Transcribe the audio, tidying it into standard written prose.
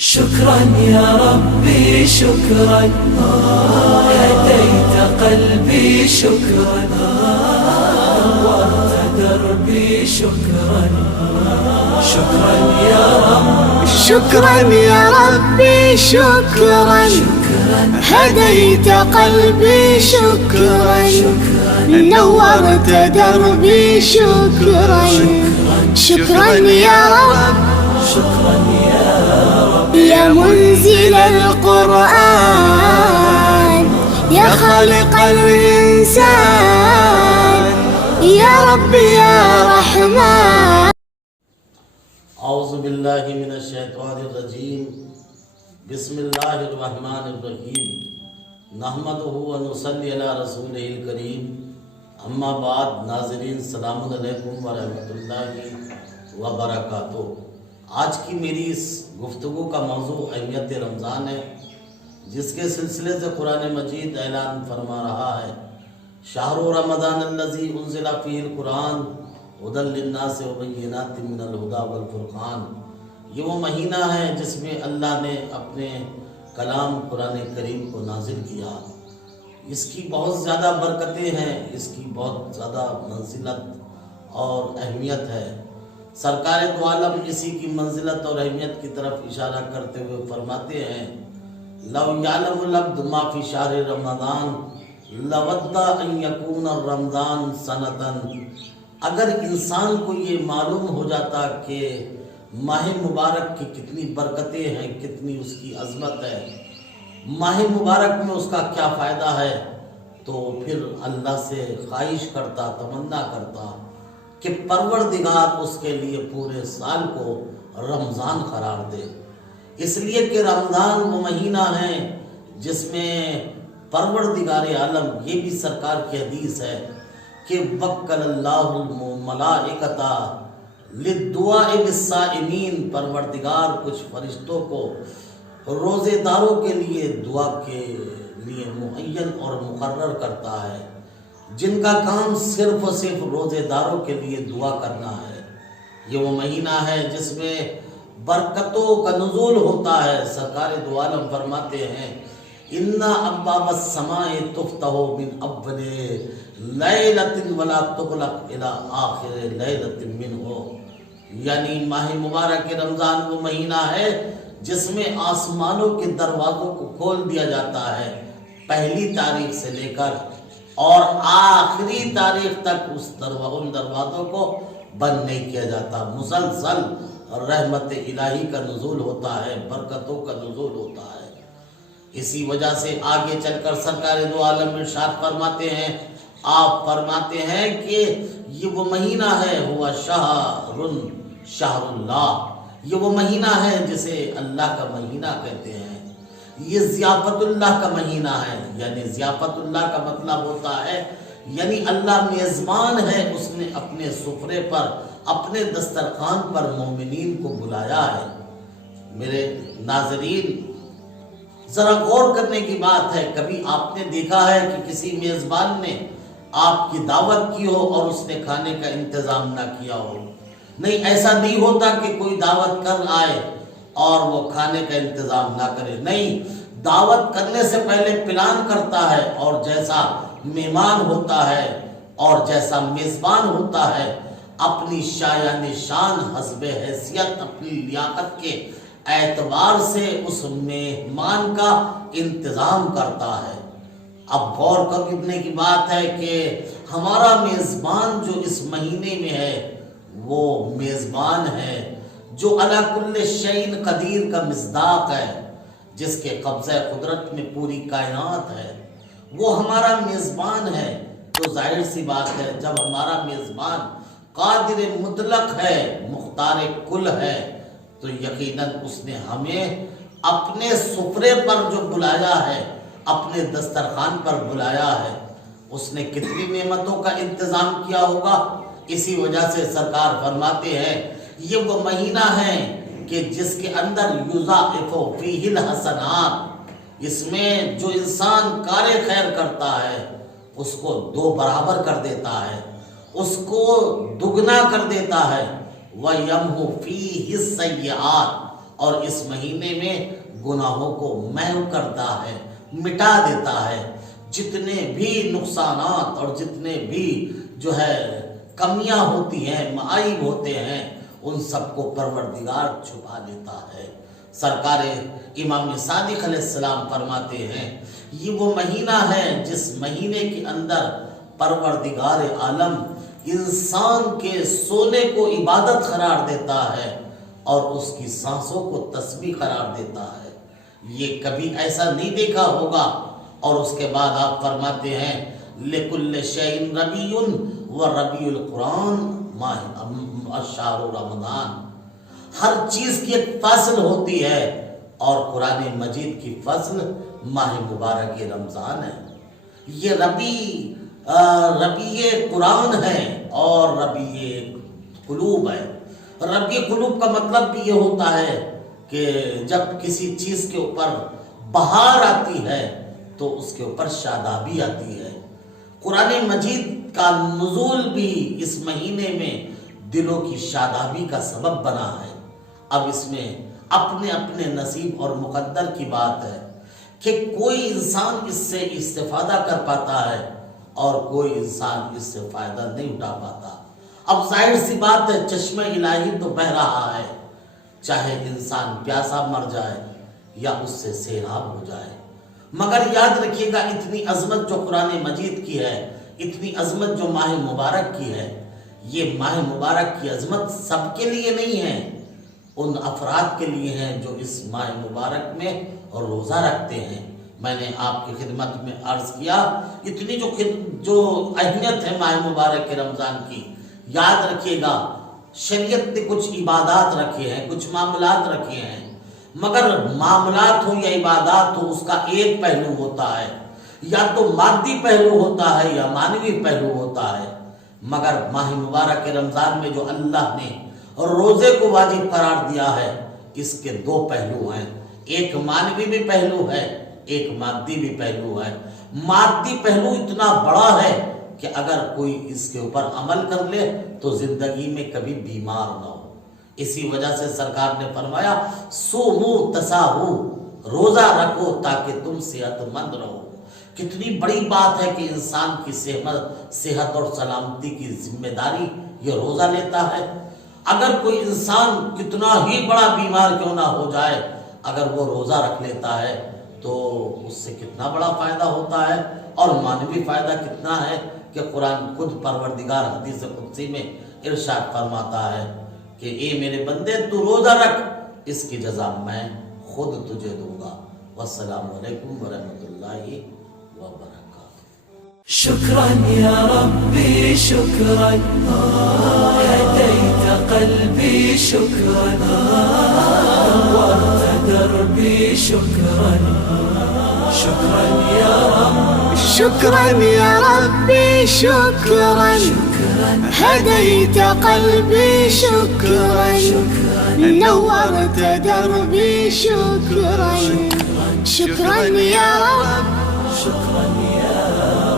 شكرا يا ربي شكرا هديت قلبي شكرا نورت دربي شكرا شكرا يا رب شكرا يا ربي شكرا هديت قلبي شكرا نورت دربي شكرا شكرا يا رب شكرا يا رب يا منزل القرآن يا خالق الإنسان يا رب يا رحمن. اعوذ باللہ من الشیطان الرجیم بسم اللہ الرحمن الرحیم نحمدہ ونصلی علی رسولہ الکریم اما بعد. ناظرین السلام علیکم ورحمۃ اللہ وبرکاتہ. آج کی میری اس گفتگو کا موضوع اہمیت رمضان ہے، جس کے سلسلے سے قرآن مجید اعلان فرما رہا ہے شہر رمضان الذی انزل فیہ القرآن ہدی للناس وبینات من الہدی والفرقان. یہ وہ مہینہ ہے جس میں اللہ نے اپنے کلام قرآن کریم کو نازل کیا. اس کی بہت زیادہ برکتیں ہیں، اس کی بہت زیادہ منزلت اور اہمیت ہے. سرکار دو عالم اسی کی منزلت اور اہمیت کی طرف اشارہ کرتے ہوئے فرماتے ہیں لو یعلم العبد ما فی شہر رمضان لود ان یکون رمضان سنۃ. اگر انسان کو یہ معلوم ہو جاتا کہ ماہ مبارک کی کتنی برکتیں ہیں، کتنی اس کی عظمت ہے، ماہ مبارک میں اس کا کیا فائدہ ہے، تو پھر اللہ سے خواہش کرتا، تمنا کرتا کہ پروردگار اس کے لیے پورے سال کو رمضان قرار دے. اس لیے کہ رمضان وہ مہینہ ہے جس میں پروردگار عالم، یہ بھی سرکار کی حدیث ہے کہ وکل اللہ الملائکۃ للدعاء بالصائمین، پروردگار کچھ فرشتوں کو روزے داروں کے لیے دعا کے لیے معین اور مقرر کرتا ہے، جن کا کام صرف و صرف روزے داروں کے لیے دعا کرنا ہے. یہ وہ مہینہ ہے جس میں برکتوں کا نزول ہوتا ہے. سرکار دو عالم فرماتے ہیں اِنَّ أَبْوَابَ السَّمَاءِ تُفْتَحُ مِنْ أَوَّلِ لَيْلَةٍ وَلَا تُغْلَقُ إِلَىٰ آخِرِ لَيْلَةٍ مِنْهُ. یعنی ماہ مبارک رمضان وہ مہینہ ہے جس میں آسمانوں کے دروازوں کو کھول دیا جاتا ہے پہلی تاریخ سے لے کر اور آخری تاریخ تک ان دروازوں کو بند نہیں کیا جاتا. مسلسل رحمت الہی کا نزول ہوتا ہے، برکتوں کا نزول ہوتا ہے. اسی وجہ سے آگے چل کر سرکار دو عالم ارشاد فرماتے ہیں، آپ فرماتے ہیں کہ یہ وہ مہینہ ہے ہوا شہر اللہ. یہ وہ مہینہ ہے جسے اللہ کا مہینہ کہتے ہیں. یہ ضیافت اللہ کا مہینہ ہے. یعنی ضیافت اللہ کا مطلب ہوتا ہے یعنی اللہ میزبان ہے، اس نے اپنے سفرے پر، اپنے دسترخوان پر مومنین کو بلایا ہے. میرے ناظرین، ذرا غور کرنے کی بات ہے، کبھی آپ نے دیکھا ہے کہ کسی میزبان نے آپ کی دعوت کی ہو اور اس نے کھانے کا انتظام نہ کیا ہو؟ نہیں، ایسا نہیں ہوتا کہ کوئی دعوت کر آئے اور وہ کھانے کا انتظام نہ کرے. نہیں، دعوت کرنے سے پہلے پلان کرتا ہے اور جیسا مہمان ہوتا ہے اور جیسا میزبان ہوتا ہے اپنی شایان شان حسب حیثیت، اپنی لیاقت کے اعتبار سے اس مہمان کا انتظام کرتا ہے. اب غور کرنے کی بات ہے کہ ہمارا میزبان جو اس مہینے میں ہے وہ میزبان ہے جو علی کل شیء قدیر کا مصداق ہے، جس کے قبضہ قدرت میں پوری کائنات ہے. وہ ہمارا میزبان ہے. تو ظاہر سی بات ہے جب ہمارا میزبان قادر مطلق ہے، مختار کل ہے، تو یقیناً اس نے ہمیں اپنے سفرے پر جو بلایا ہے، اپنے دسترخوان پر بلایا ہے، اس نے کتنی نعمتوں کا انتظام کیا ہوگا. اسی وجہ سے سرکار فرماتے ہیں یہ وہ مہینہ ہے کہ جس کے اندر یضاعف فیہ الحسنات، اس میں جو انسان کار خیر کرتا ہے اس کو 2 برابر کر دیتا ہے، اس کو دگنا کر دیتا ہے. وَيَمْحُ فِيهِ السَّيِّئَاتِ، اور اس مہینے میں گناہوں کو محو کرتا ہے، مٹا دیتا ہے۔ جتنے بھی نقصانات اور جتنے بھی جو ہے کمیاں ہوتی ہیں، معائب ہوتے ہیں، ان سب کو پروردگار چھپا لیتا ہے۔ سرکار امام صادق علیہ السلام فرماتے ہیں یہ وہ مہینہ ہے جس مہینے کے اندر پروردگار عالم انسان کے سونے کو عبادت قرار دیتا ہے اور اس کی سانسوں کو تسبیح قرار دیتا ہے۔ یہ کبھی ایسا نہیں دیکھا ہوگا۔ اور اس کے بعد آپ فرماتے ہیں لِكُلِّ شَيْءٍ رَبِيٌّ وَرَبِيُّ الْقُرْآنِ الشَّهْرُ رمضان۔ ہر چیز کی ایک فصل ہوتی ہے اور قرآن مجید کی فصل ماہ مبارک رمضان ہے۔ یہ ربیع قرآن ہے اور ربیع قلوب ہے۔ ربیع قلوب کا مطلب بھی یہ ہوتا ہے کہ جب کسی چیز کے اوپر بہار آتی ہے تو اس کے اوپر شادابی آتی ہے۔ قرآن مجید کا نزول بھی اس مہینے میں دلوں کی شادابی کا سبب بنا ہے۔ اب اس میں اپنے اپنے نصیب اور مقدر کی بات ہے کہ کوئی انسان اس سے استفادہ کر پاتا ہے اور کوئی انسان اس سے فائدہ نہیں اٹھا پاتا۔ اب ظاہر سی بات ہے چشمہ الہی تو بہہ رہا ہے، چاہے انسان پیاسا مر جائے یا اس سے سیراب ہو جائے۔ مگر یاد رکھیے گا اتنی عظمت جو قرآن مجید کی ہے، اتنی عظمت جو ماہ مبارک کی ہے، یہ ماہ مبارک کی عظمت سب کے لیے نہیں ہے، ان افراد کے لیے ہیں جو اس ماہ مبارک میں روزہ رکھتے ہیں۔ میں نے آپ کی خدمت میں عرض کیا اتنی جو اہمیت ہے ماہ مبارک کے رمضان کی، یاد رکھیے گا شریعت نے کچھ عبادات رکھے ہیں، کچھ معاملات رکھے ہیں، مگر معاملات ہو یا عبادات ہو اس کا ایک پہلو ہوتا ہے، یا تو مادی پہلو ہوتا ہے یا معنوی پہلو ہوتا ہے۔ مگر ماہ مبارک رمضان میں جو اللہ نے روزے کو واجب قرار دیا ہے اس کے دو پہلو ہیں، ایک معنوی بھی پہلو ہے، ایک مادی بھی پہلو ہے۔ مادی پہلو اتنا بڑا ہے کہ اگر کوئی اس کے اوپر عمل کر لے تو زندگی میں کبھی بیمار نہ ہو۔ اسی وجہ سے سرکار نے فرمایا سومو تساہو، روزہ رکھو تاکہ تم صحت مند رہو۔ کتنی بڑی بات ہے کہ انسان کی صحت اور سلامتی کی ذمہ داری یہ روزہ لیتا ہے۔ اگر کوئی انسان کتنا ہی بڑا بیمار کیوں نہ ہو جائے، اگر وہ روزہ رکھ لیتا ہے تو اس سے کتنا بڑا فائدہ ہوتا ہے، اور معنوی فائدہ کتنا ہے کہ قرآن خود پروردگار حدیث قدسی میں ارشاد فرماتا ہے کہ اے میرے بندے تو روزہ رکھ، اس کی جزا میں خود تجھے دوں گا۔ والسلام علیکم ورحمۃ اللہ وبرکاتہ۔ شكرا يا ربي شكرا، هديت قلبي شكرا، نورت دربي شكرا، شكرا يا رب، شكرا يا ربي شكرا، هديت قلبي شكرا، نورت دربي شكرا، شكرا يا رب، شكرا يا